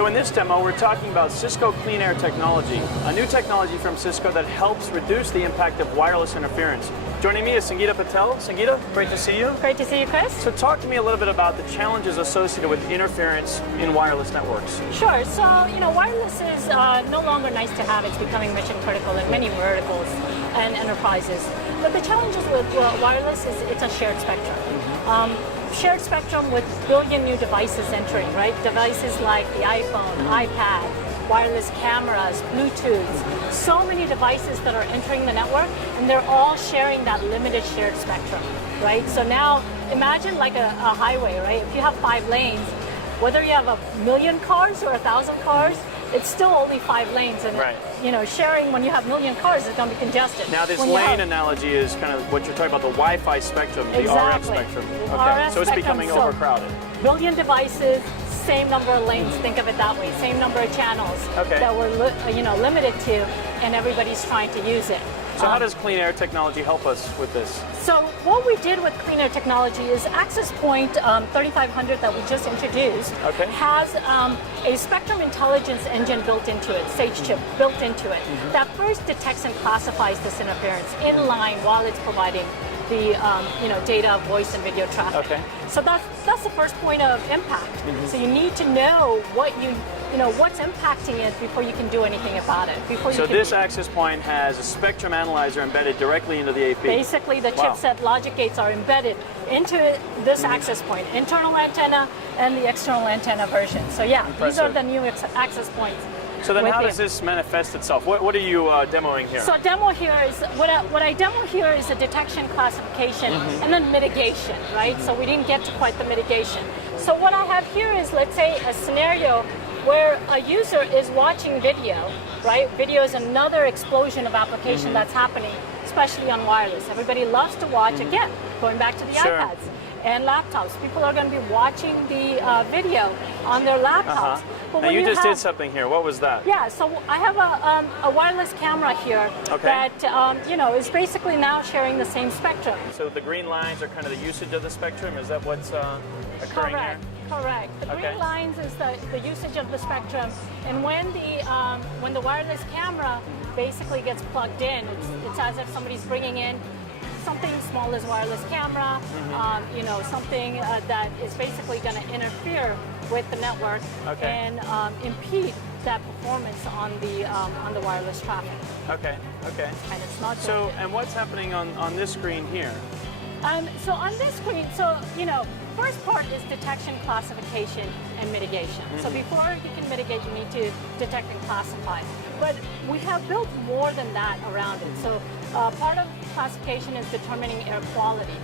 So in this demo, we're talking about Cisco CleanAir technology, a new technology from Cisco that helps reduce the impact of wireless interference. Joining me is Sangeeta Patel. Sangeeta, great to see you. Great to see you, Chris. So talk to me a little bit about the challenges associated with interference in wireless networks. Sure. So, wireless is no longer nice to have. It's becoming mission critical in many verticals and enterprises. But the challenges with wireless is it's a shared spectrum. Shared spectrum with billion new devices entering, right? Devices like the iPhone, iPad, wireless cameras, Bluetooth, so many devices that are entering the network, and they're all sharing that limited shared spectrum, right? So now imagine like a highway, right? If you have 5 lanes, whether you have 1,000,000 cars or 1,000 cars, it's still only 5 lanes, and right. Sharing when you have 1,000,000 cars is going to be congested. Now this lane analogy is kind of what you're talking about, the Wi-Fi spectrum, the RF spectrum. Okay, so it's becoming overcrowded. Billion devices, same number of lanes, think of it that way, same number of channels that we're limited to, and everybody's trying to use it. So how does CleanAir technology help us with this? So what we did with CleanAir technology is Access Point 3500 that we just introduced has a spectrum intelligence engine built into it, Sage chip built into it, that first detects and classifies this interference in line while it's providing the data, voice, and video traffic. Okay. So that's the first point of impact. So you need to know what what's impacting it before you can do anything about it. So this access point has a spectrum analyzer embedded directly into the AP. Basically, the chipset logic gates are embedded into this access point, internal antenna and the external antenna version. So yeah, these are the new access points. So then how does this manifest itself? What are you demoing here? So demo here is, what I demo here is a detection, classification, and then mitigation, right? So we didn't get to quite the mitigation. So what I have here is, let's say, a scenario where a user is watching video, right? Video is another explosion of application that's happening, especially on wireless. Everybody loves to watch, again, going back to the iPads and laptops. People are going to be watching the video on their laptops. But now you just did something here. What was that? Yeah, so I have a wireless camera here that is basically now sharing the same spectrum. So the green lines are kind of the usage of the spectrum. Is that what's occurring here? Correct. The green lines is the usage of the spectrum, and when the wireless camera basically gets plugged in, it's as if somebody's bringing in something small as wireless camera, something that is basically going to interfere with the network and impede that performance on the wireless traffic. Okay. And it's not and what's happening on this screen here? So on this screen, first part is detection, classification, and mitigation. So before you can mitigate, you need to detect and classify. But we have built more than that around it. So part of classification is determining air quality.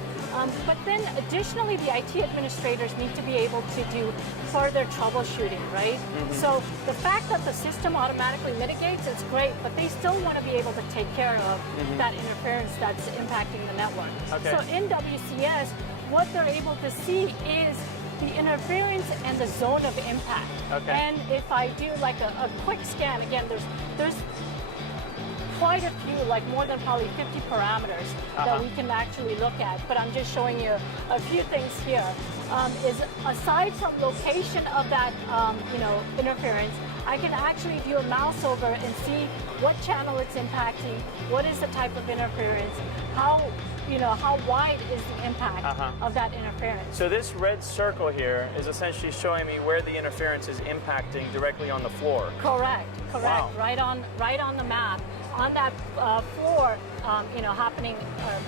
But then additionally, the IT administrators need to be able to do further troubleshooting, right? So the fact that the system automatically mitigates is great, but they still want to be able to take care of that interference that's impacting the network. So in WCS, what they're able to see is the interference and the zone of impact. And if I do like a quick scan, again, there's quite a few, like more than probably 50 parameters that we can actually look at, but I'm just showing you a few things here. Is aside from location of that interference, I can actually do a mouse over and see what channel it's impacting, what is the type of interference, how wide is the impact of that interference. So this red circle here is essentially showing me where the interference is impacting directly on the floor. Correct. Wow. Right on the map. On that floor, happening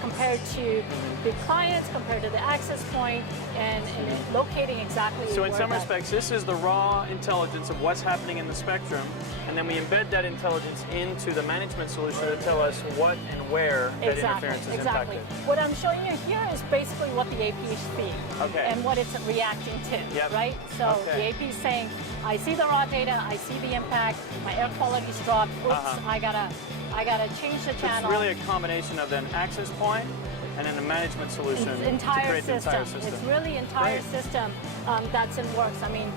compared to the clients, compared to the access point, and locating exactly. So in some respects, this is the raw intelligence of what's happening in the spectrum, and then we embed that intelligence into the management solution to tell us what and where that interference is impacted. What I'm showing you here is basically what the AP is seeing and what it's reacting to, right? So the AP is saying, I see the raw data, I see the impact, my air quality's dropped, oops, I gotta change the channel. It's really a combination of an access point and then the management solution it's to create the entire system. It's really entire system that's in works. I mean,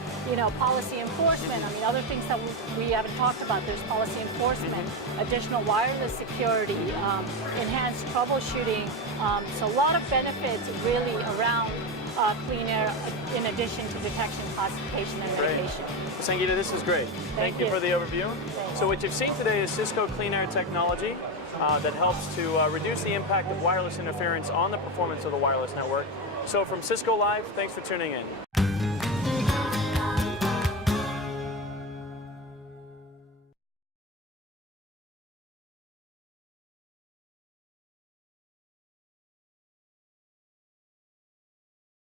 policy enforcement. I mean, other things that we haven't talked about. There's policy enforcement, additional wireless security, enhanced troubleshooting. So a lot of benefits really around CleanAir in addition to detection, classification, and Great. mitigation. Well, Sangeeta, this is great. Thank you for the overview. So what you've seen today is Cisco CleanAir technology that helps to reduce the impact of wireless interference on the performance of the wireless network. So from Cisco Live, thanks for tuning in.